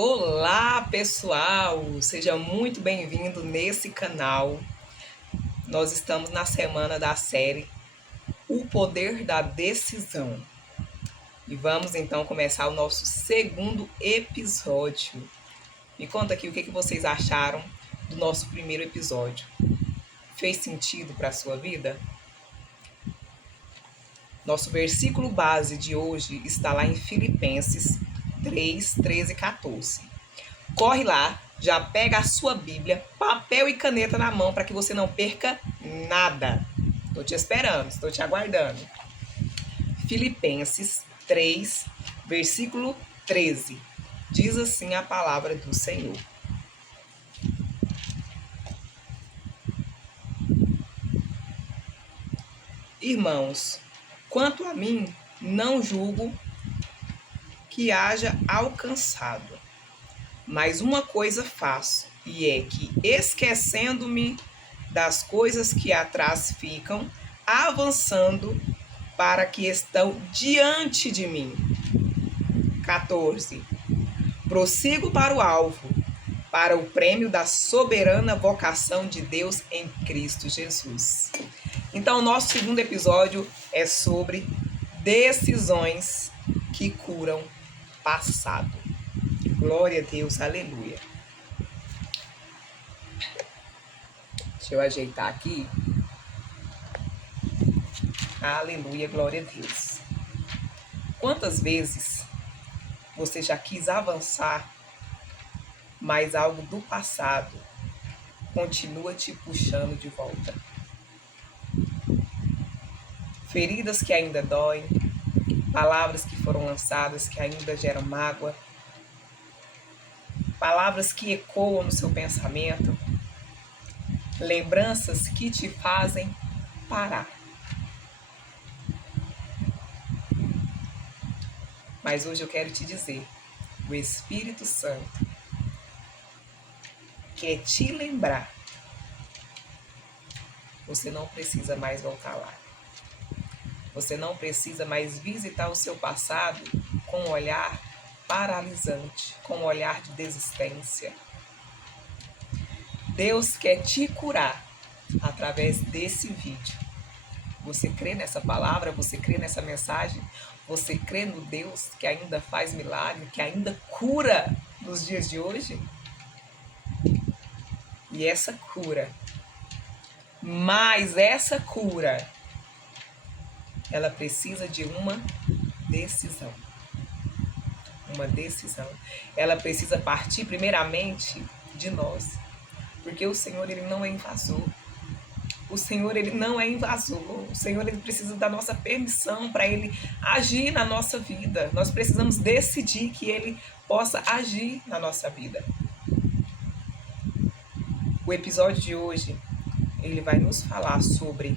Olá, pessoal! Seja muito bem-vindo nesse canal. Nós estamos na semana da série O Poder da Decisão. E vamos então começar o nosso segundo episódio. Me conta aqui o que vocês acharam do nosso primeiro episódio. Fez sentido para a sua vida? Nosso versículo base de hoje está lá em Filipenses 3, 13 e 14. Corre lá, já pega a sua Bíblia, papel e caneta na mão para que você não perca nada. Estou te esperando, estou te aguardando. Filipenses 3, versículo 13. Diz assim a palavra do Senhor. Irmãos, quanto a mim, não julgo que haja alcançado. Mas uma coisa faço, e é que, esquecendo-me das coisas que atrás ficam, avançando para que estão diante de mim. 14. Prossigo para o alvo, para o prêmio da soberana vocação de Deus em Cristo Jesus. Então, o nosso segundo episódio é sobre decisões que curam passado. Glória a Deus, aleluia. Deixa eu ajeitar aqui. Aleluia, glória a Deus. Quantas vezes você já quis avançar, mas algo do passado continua te puxando de volta? Feridas que ainda doem, palavras que foram lançadas que ainda geram mágoa, palavras que ecoam no seu pensamento, lembranças que te fazem parar. Mas hoje eu quero te dizer, o Espírito Santo quer te lembrar, você não precisa mais voltar lá. Você não precisa mais visitar o seu passado com um olhar paralisante, com um olhar de desistência. Deus quer te curar através desse vídeo. Você crê nessa palavra? Você crê nessa mensagem? Você crê no Deus que ainda faz milagre, que ainda cura nos dias de hoje? E essa cura, ela precisa de uma decisão. Uma decisão. Ela precisa partir primeiramente de nós. Porque o Senhor, Ele não é invasor. O Senhor, Ele não é invasor. O Senhor, Ele precisa da nossa permissão para Ele agir na nossa vida. Nós precisamos decidir que Ele possa agir na nossa vida. O episódio de hoje, ele vai nos falar sobre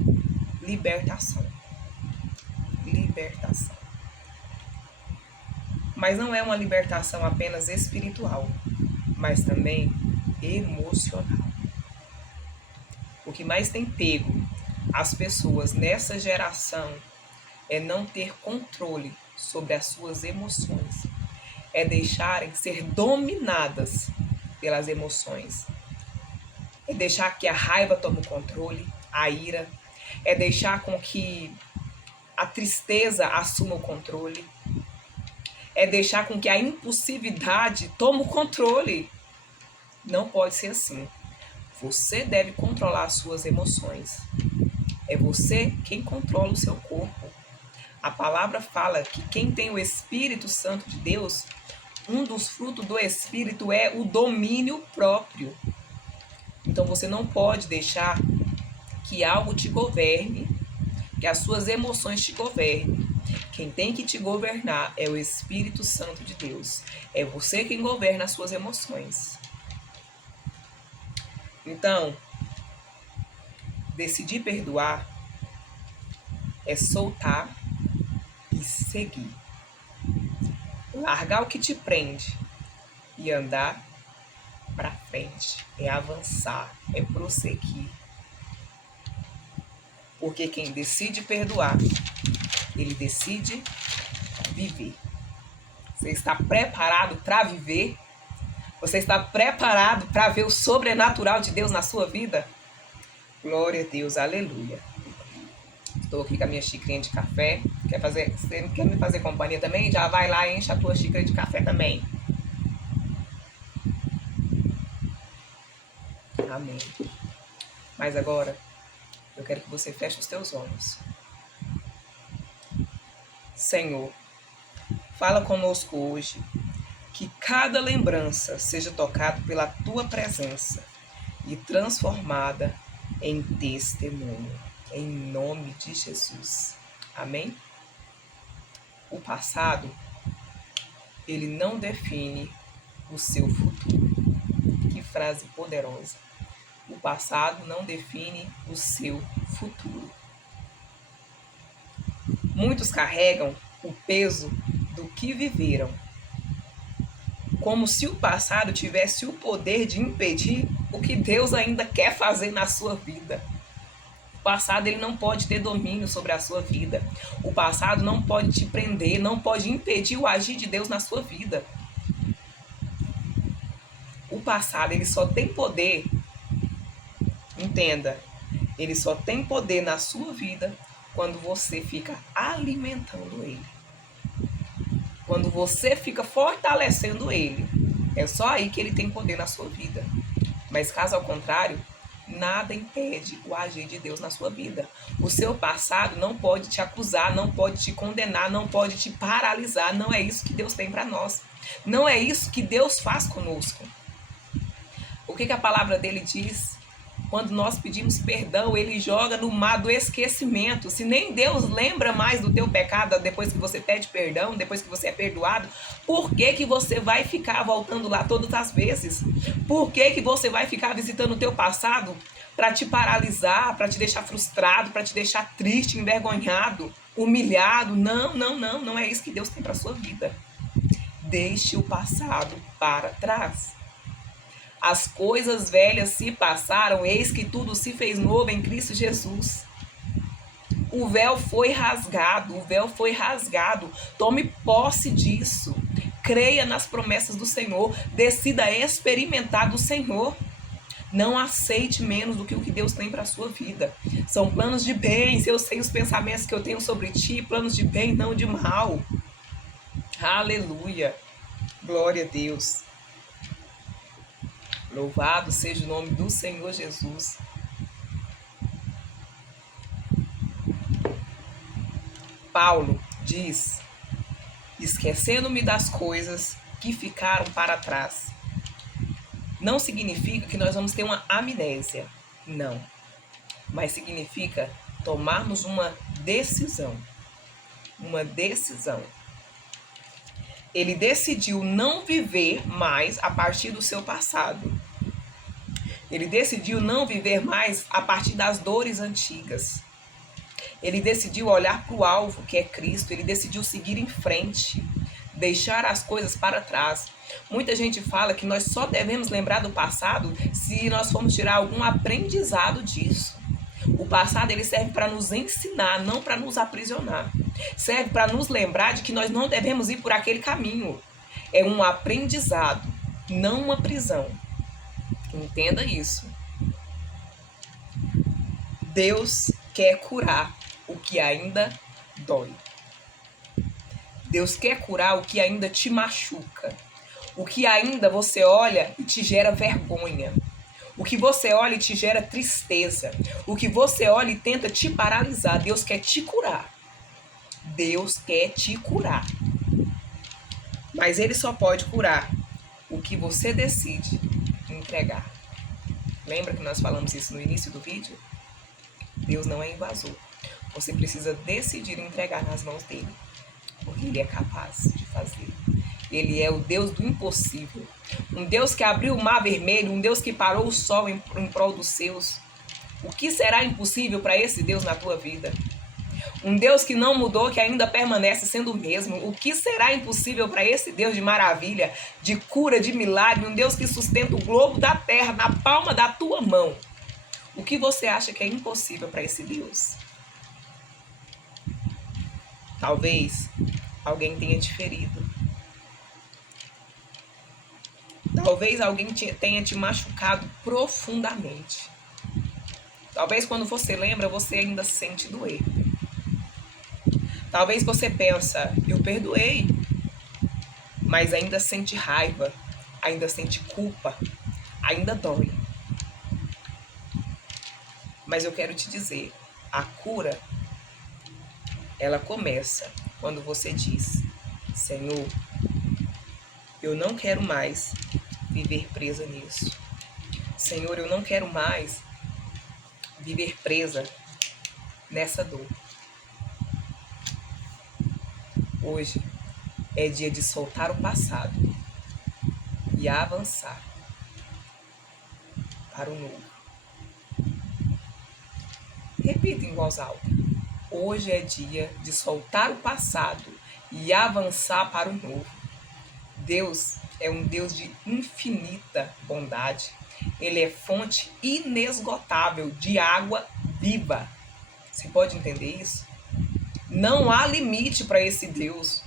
libertação. Libertação. Mas não é uma libertação apenas espiritual, mas também emocional. O que mais tem pego as pessoas nessa geração é não ter controle sobre as suas emoções. É deixarem ser dominadas pelas emoções. É deixar que a raiva tome o controle, a ira. É deixar com que a tristeza assuma o controle. É deixar com que a impulsividade tome o controle. Não pode ser assim. Você deve controlar as suas emoções. É você quem controla o seu corpo. A palavra fala que quem tem o Espírito Santo de Deus, um dos frutos do Espírito é o domínio próprio. Então você não pode deixar que algo te governe, que as suas emoções te governem. Quem tem que te governar é o Espírito Santo de Deus. É você quem governa as suas emoções. Então, decidir perdoar é soltar e seguir. Largar o que te prende e andar para frente. É avançar, é prosseguir. Porque quem decide perdoar, ele decide viver. Você está preparado para viver? Você está preparado para ver o sobrenatural de Deus na sua vida? Glória a Deus, aleluia. Estou aqui com a minha xicrinha de café. Você quer me fazer companhia também? Já vai lá e enche a tua xícara de café também. Amém. Mas agora, eu quero que você feche os teus olhos. Senhor, fala conosco hoje. Que cada lembrança seja tocada pela tua presença e transformada em testemunho. Em nome de Jesus. Amém? O passado, ele não define o seu futuro. Que frase poderosa. O passado não define o seu futuro. Muitos carregam o peso do que viveram, como se o passado tivesse o poder de impedir o que Deus ainda quer fazer na sua vida. O passado ele não pode ter domínio sobre a sua vida. O passado não pode te prender, não pode impedir o agir de Deus na sua vida. O passado ele só tem poder, entenda, ele só tem poder na sua vida quando você fica alimentando ele. Quando você fica fortalecendo ele, é só aí que ele tem poder na sua vida. Mas caso ao contrário, nada impede o agir de Deus na sua vida. O seu passado não pode te acusar, não pode te condenar, não pode te paralisar. Não é isso que Deus tem para nós. Não é isso que Deus faz conosco. O que a palavra dele diz? Quando nós pedimos perdão, ele joga no mar do esquecimento. Se nem Deus lembra mais do teu pecado depois que você pede perdão, depois que você é perdoado, por que você vai ficar voltando lá todas as vezes? Por que você vai ficar visitando o teu passado para te paralisar, para te deixar frustrado, para te deixar triste, envergonhado, humilhado? Não é isso que Deus tem para sua vida. Deixe o passado para trás. As coisas velhas se passaram, eis que tudo se fez novo em Cristo Jesus. O véu foi rasgado, o véu foi rasgado. Tome posse disso. Creia nas promessas do Senhor. Decida experimentar do Senhor. Não aceite menos do que o que Deus tem para a sua vida. São planos de bem. Eu sei os pensamentos que eu tenho sobre ti, planos de bem, não de mal. Aleluia. Glória a Deus. Louvado seja o nome do Senhor Jesus. Paulo diz: esquecendo-me das coisas que ficaram para trás. Não significa que nós vamos ter uma amnésia. Não. Mas significa tomarmos uma decisão. Uma decisão. Ele decidiu não viver mais a partir do seu passado. Ele decidiu não viver mais a partir das dores antigas. Ele decidiu olhar para o alvo, que é Cristo. Ele decidiu seguir em frente, deixar as coisas para trás. Muita gente fala que nós só devemos lembrar do passado se nós formos tirar algum aprendizado disso. O passado ele serve para nos ensinar, não para nos aprisionar. Serve para nos lembrar de que nós não devemos ir por aquele caminho. É um aprendizado, não uma prisão. Entenda isso. Deus quer curar o que ainda dói. Deus quer curar o que ainda te machuca. O que ainda você olha e te gera vergonha. O que você olha e te gera tristeza. O que você olha e tenta te paralisar. Deus quer te curar. Deus quer te curar. Mas Ele só pode curar o que você decide entregar. Lembra que nós falamos isso no início do vídeo? Deus não é invasor. Você precisa decidir entregar nas mãos dele. Porque ele é capaz de fazer. Ele é o Deus do impossível. Um Deus que abriu o mar vermelho, um Deus que parou o sol em prol dos seus. O que será impossível para esse Deus na tua vida? Um Deus que não mudou, que ainda permanece sendo o mesmo. O que será impossível para esse Deus de maravilha, de cura, de milagre? Um Deus que sustenta o globo da terra na palma da tua mão. O que você acha que é impossível para esse Deus? Talvez alguém tenha te ferido. Talvez alguém tenha te machucado profundamente. Talvez quando você lembra, você ainda sente doer. Talvez você pensa, eu perdoei, mas ainda sente raiva, ainda sente culpa, ainda dói. Mas eu quero te dizer, a cura, ela começa quando você diz, Senhor, eu não quero mais viver presa nisso. Senhor, eu não quero mais viver presa nessa dor. Hoje é dia de soltar o passado e avançar para o novo. Repita em voz alta. Hoje é dia de soltar o passado e avançar para o novo. Deus é um Deus de infinita bondade. Ele é fonte inesgotável de água viva. Você pode entender isso? Não há limite para esse Deus.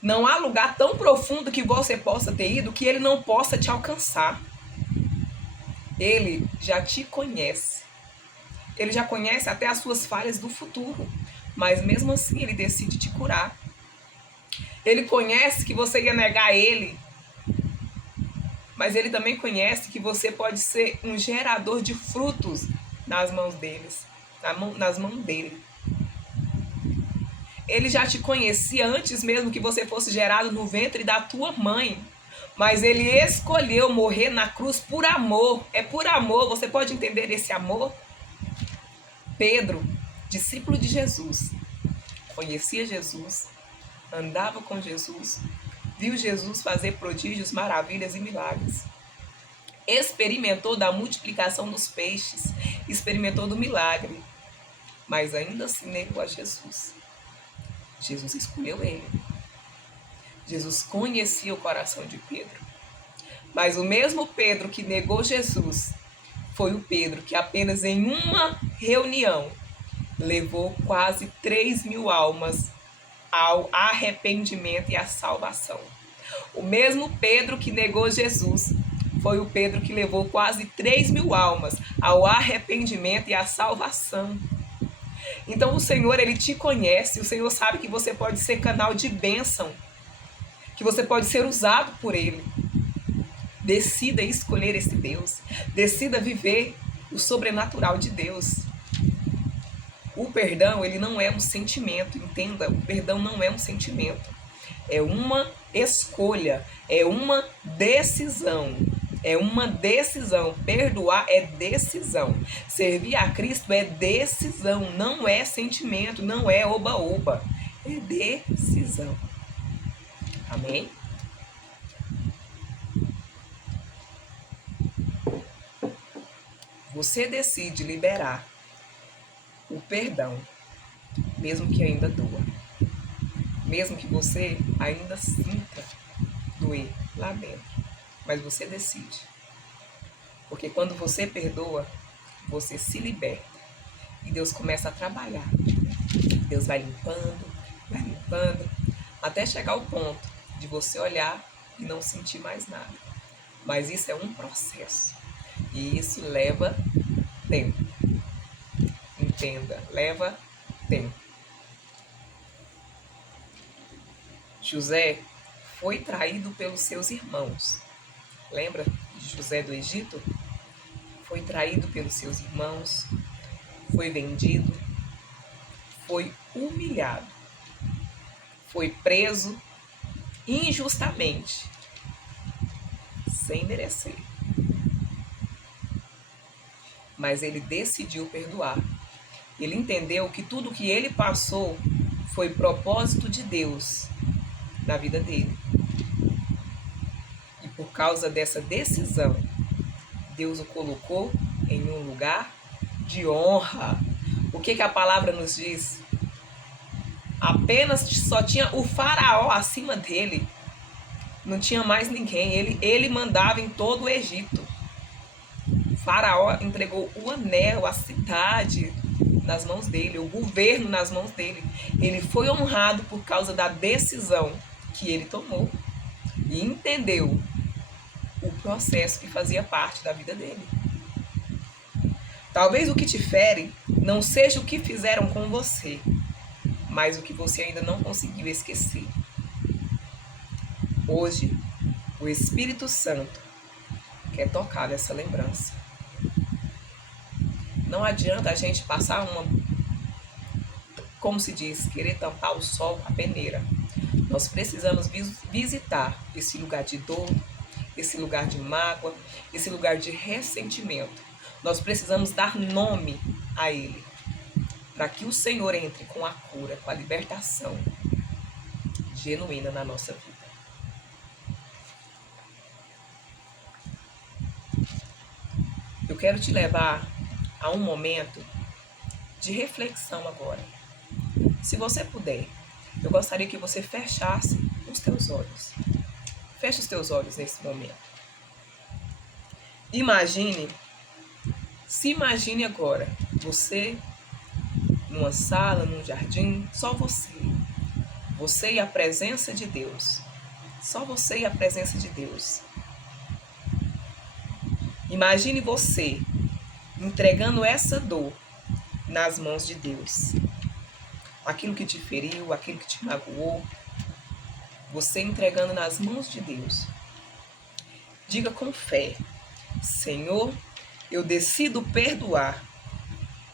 Não há lugar tão profundo que você possa ter ido que ele não possa te alcançar. Ele já te conhece. Ele já conhece até as suas falhas do futuro. Mas mesmo assim ele decide te curar. Ele conhece que você ia negar ele. Mas ele também conhece que você pode ser um gerador de frutos nas mãos dele. Ele já te conhecia antes mesmo que você fosse gerado no ventre da tua mãe. Mas ele escolheu morrer na cruz por amor. É por amor. Você pode entender esse amor? Pedro, discípulo de Jesus, conhecia Jesus, andava com Jesus, viu Jesus fazer prodígios, maravilhas e milagres. Experimentou da multiplicação dos peixes, experimentou do milagre, mas ainda assim negou a Jesus. Jesus escolheu ele. Jesus conhecia o coração de Pedro. Mas o mesmo Pedro que negou Jesus foi o Pedro que apenas em uma reunião levou quase 3.000 almas ao arrependimento e à salvação. O mesmo Pedro que negou Jesus foi o Pedro que levou quase 3.000 almas ao arrependimento e à salvação. Então o Senhor, ele te conhece, o Senhor sabe que você pode ser canal de bênção, que você pode ser usado por ele. Decida escolher esse Deus. Decida viver o sobrenatural de Deus. O perdão, ele não é um sentimento, entenda, o perdão não é um sentimento. É uma escolha, é uma decisão. É uma decisão. Perdoar é decisão. Servir a Cristo é decisão, não é sentimento, não é oba-oba. É decisão. Amém? Você decide liberar o perdão, mesmo que ainda doa. Mesmo que você ainda sinta doer lá dentro. Mas você decide. Porque quando você perdoa, você se liberta. E Deus começa a trabalhar. Deus vai limpando, até chegar ao ponto de você olhar e não sentir mais nada. Mas isso é um processo. E isso leva tempo. Entenda, leva tempo. José foi traído pelos seus irmãos. Lembra de José do Egito? Foi traído pelos seus irmãos, foi vendido, foi humilhado, foi preso injustamente, sem merecer. Mas ele decidiu perdoar. Ele entendeu que tudo que ele passou foi propósito de Deus na vida dele. E por causa dessa decisão, Deus o colocou em um lugar de honra. O que a palavra nos diz? Apenas só tinha o faraó acima dele. Não tinha mais ninguém. Ele mandava em todo o Egito. O faraó entregou o anel, a cidade nas mãos dele, o governo nas mãos dele. Ele foi honrado por causa da decisão que ele tomou. E entendeu o processo que fazia parte da vida dele. Talvez o que te fere não seja o que fizeram com você, mas o que você ainda não conseguiu esquecer. Hoje, o Espírito Santo quer tocar nessa lembrança. Não adianta a gente passar como se diz, querer tampar o sol com a peneira. Nós precisamos visitar esse lugar de dor, esse lugar de mágoa, esse lugar de ressentimento. Nós precisamos dar nome a ele, para que o Senhor entre com a cura, com a libertação genuína na nossa vida. Eu quero te levar a um momento de reflexão agora. Se você puder, eu gostaria que você fechasse os teus olhos. Feche os teus olhos nesse momento. Se imagine agora, você numa sala, num jardim, só você. Você e a presença de Deus. Só você e a presença de Deus. Imagine você entregando essa dor nas mãos de Deus. Aquilo que te feriu, aquilo que te magoou, você entregando nas mãos de Deus. Diga com fé: Senhor, eu decido perdoar.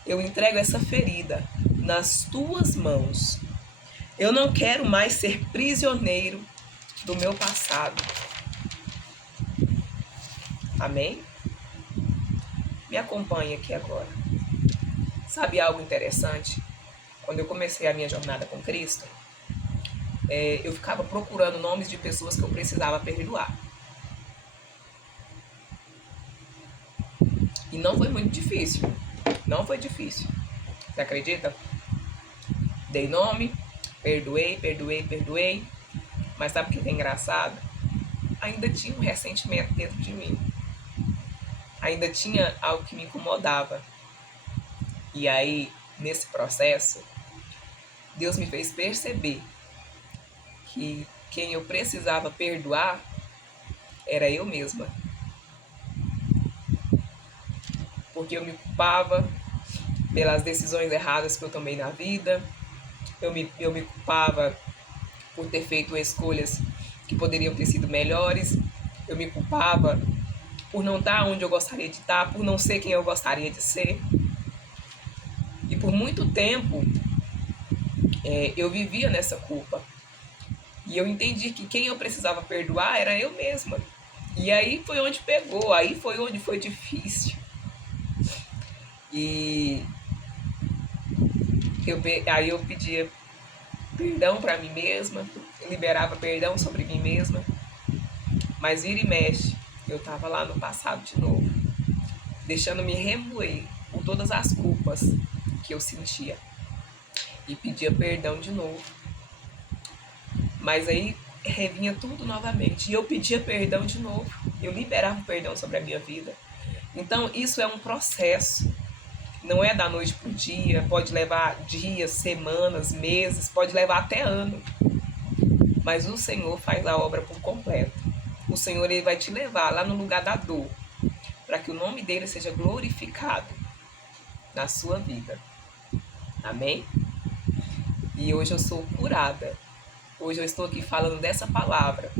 Eu entrego essa ferida nas tuas mãos. Eu não quero mais ser prisioneiro do meu passado. Amém? Me acompanhe aqui agora. Sabe algo interessante? Quando eu comecei a minha jornada com Cristo, eu ficava procurando nomes de pessoas que eu precisava perdoar. E não foi muito difícil. Não foi difícil. Você acredita? Dei nome, perdoei. Mas sabe o que é engraçado? Ainda tinha um ressentimento dentro de mim. Ainda tinha algo que me incomodava. E aí, nesse processo, Deus me fez perceber que quem eu precisava perdoar era eu mesma. Porque eu me culpava pelas decisões erradas que eu tomei na vida. Eu me culpava por ter feito escolhas que poderiam ter sido melhores. Eu me culpava por não estar onde eu gostaria de estar, por não ser quem eu gostaria de ser. E por muito tempo, eu vivia nessa culpa. E eu entendi que quem eu precisava perdoar era eu mesma. E aí foi onde pegou, aí foi onde foi difícil. E aí eu pedia perdão para mim mesma, liberava perdão sobre mim mesma. Mas vira e mexe, eu estava lá no passado de novo, deixando-me remoer por todas as culpas que eu sentia. E pedia perdão de novo. Mas aí revinha tudo novamente. E eu pedia perdão de novo. Eu liberava o perdão sobre a minha vida. Então isso é um processo. Não é da noite para o dia. Pode levar dias, semanas, meses. Pode levar até ano. Mas o Senhor faz a obra por completo. O Senhor, ele vai te levar lá no lugar da dor, para que o nome dele seja glorificado na sua vida. Amém? E hoje eu sou curada. Hoje eu estou aqui falando dessa palavra,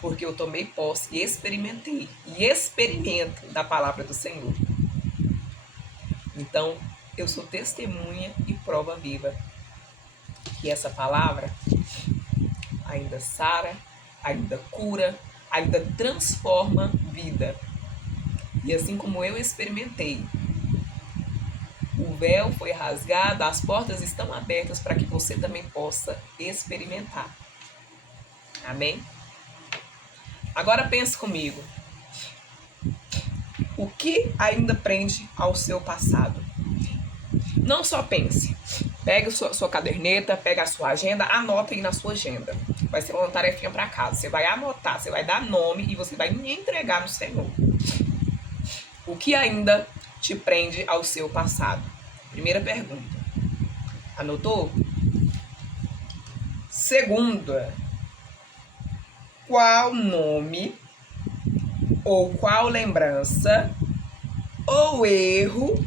porque eu tomei posse e experimentei. E experimento da palavra do Senhor. Então, eu sou testemunha e prova viva que essa palavra ainda sara, ainda cura, ainda transforma vida. E assim como eu experimentei, o véu foi rasgado, as portas estão abertas para que você também possa experimentar. Amém? Agora pense comigo. O que ainda prende ao seu passado? Não só pense. Pega a sua caderneta, pega a sua agenda, anota aí na sua agenda. Vai ser uma tarefinha para casa. Você vai anotar, você vai dar nome e você vai me entregar no Senhor. O que ainda te prende ao seu passado? Primeira pergunta. Anotou? Segunda. Qual nome ou qual lembrança ou erro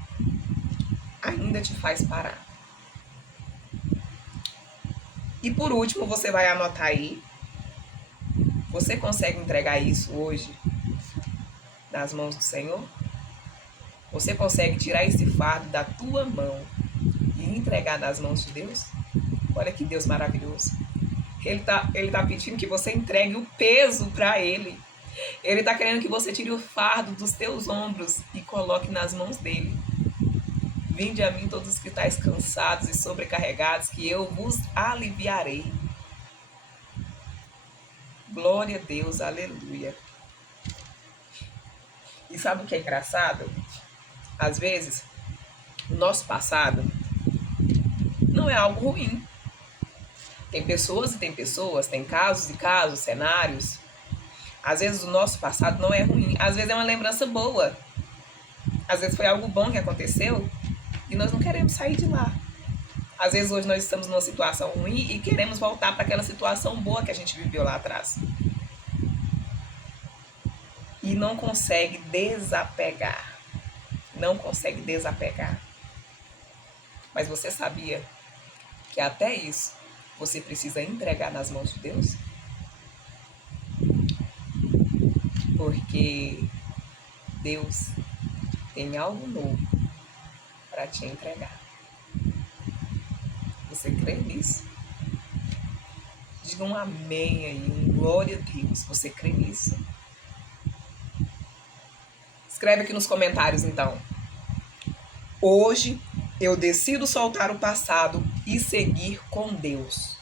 ainda te faz parar. E por último, você vai anotar aí. Você consegue entregar isso hoje nas mãos do Senhor? Você consegue tirar esse fardo da tua mão e entregar nas mãos de Deus? Olha que Deus maravilhoso. Ele tá pedindo que você entregue o peso para Ele. Ele tá querendo que você tire o fardo dos teus ombros e coloque nas mãos dele. Vinde a mim todos os que estáis cansados e sobrecarregados, que eu vos aliviarei. Glória a Deus, aleluia. E sabe o que é engraçado? Às vezes, o nosso passado não é algo ruim. Tem pessoas e tem pessoas, tem casos e casos, cenários. Às vezes o nosso passado não é ruim, às vezes é uma lembrança boa. Às vezes foi algo bom que aconteceu e nós não queremos sair de lá. Às vezes hoje nós estamos numa situação ruim e queremos voltar para aquela situação boa que a gente viveu lá atrás. E não consegue desapegar. Não consegue desapegar. Mas você sabia que até isso você precisa entregar nas mãos de Deus? Porque Deus tem algo novo para te entregar. Você crê nisso? Diga um amém aí, um glória a Deus. Você crê nisso? Escreve aqui nos comentários, então. Hoje eu decido soltar o passado e seguir com Deus.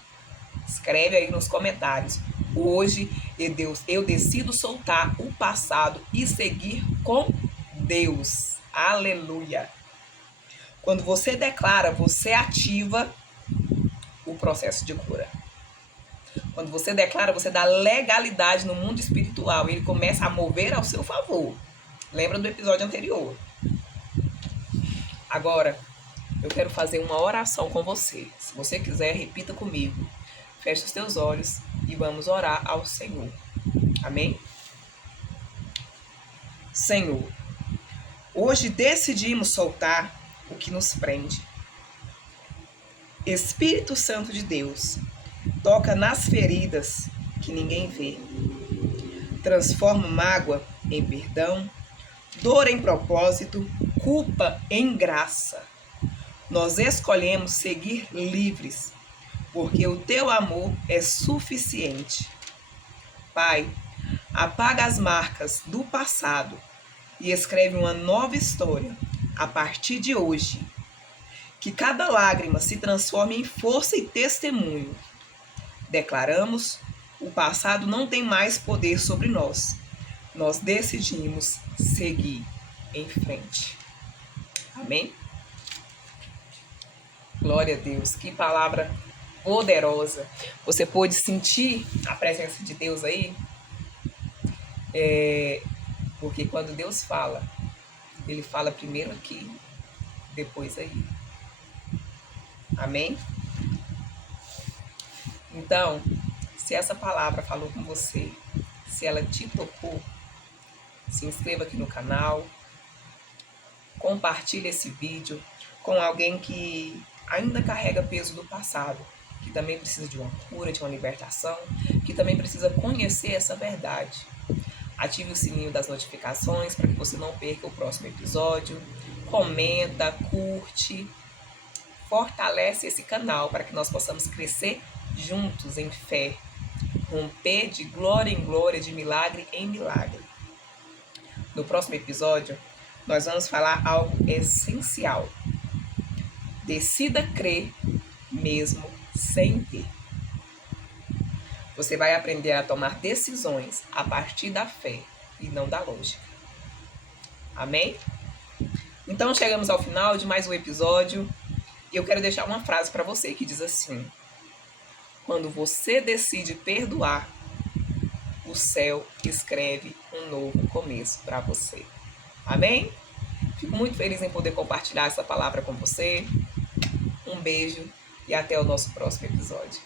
Escreve aí nos comentários. Hoje eu decido soltar o passado e seguir com Deus. Aleluia. Quando você declara, você ativa o processo de cura. Quando você declara, você dá legalidade no mundo espiritual. Ele começa a mover ao seu favor. Lembra do episódio anterior? Agora, eu quero fazer uma oração com você. Se você quiser, repita comigo. Feche os teus olhos e vamos orar ao Senhor. Amém? Senhor, hoje decidimos soltar o que nos prende. Espírito Santo de Deus, toca nas feridas que ninguém vê. Transforma mágoa em perdão, dor em propósito, culpa em graça. Nós escolhemos seguir livres, porque o teu amor é suficiente. Pai, apaga as marcas do passado e escreve uma nova história a partir de hoje. Que cada lágrima se transforme em força e testemunho. Declaramos, o passado não tem mais poder sobre nós. Nós decidimos seguir em frente. Amém? Glória a Deus, que palavra poderosa. Você pôde sentir a presença de Deus aí? Porque quando Deus fala, Ele fala primeiro aqui, depois aí. Amém? Então, se essa palavra falou com você, se ela te tocou, se inscreva aqui no canal, compartilhe esse vídeo com alguém que ainda carrega peso do passado, que também precisa de uma cura, de uma libertação, que também precisa conhecer essa verdade. Ative o sininho das notificações para que você não perca o próximo episódio. Comenta, curte, fortalece esse canal para que nós possamos crescer juntos em fé, romper de glória em glória, de milagre em milagre. No próximo episódio, nós vamos falar algo essencial. Decida crer mesmo sem ver. Você vai aprender a tomar decisões a partir da fé e não da lógica. Amém? Então chegamos ao final de mais um episódio e eu quero deixar uma frase para você que diz assim: quando você decide perdoar, o céu escreve um novo começo para você. Amém? Fico muito feliz em poder compartilhar essa palavra com você. Um beijo e até o nosso próximo episódio.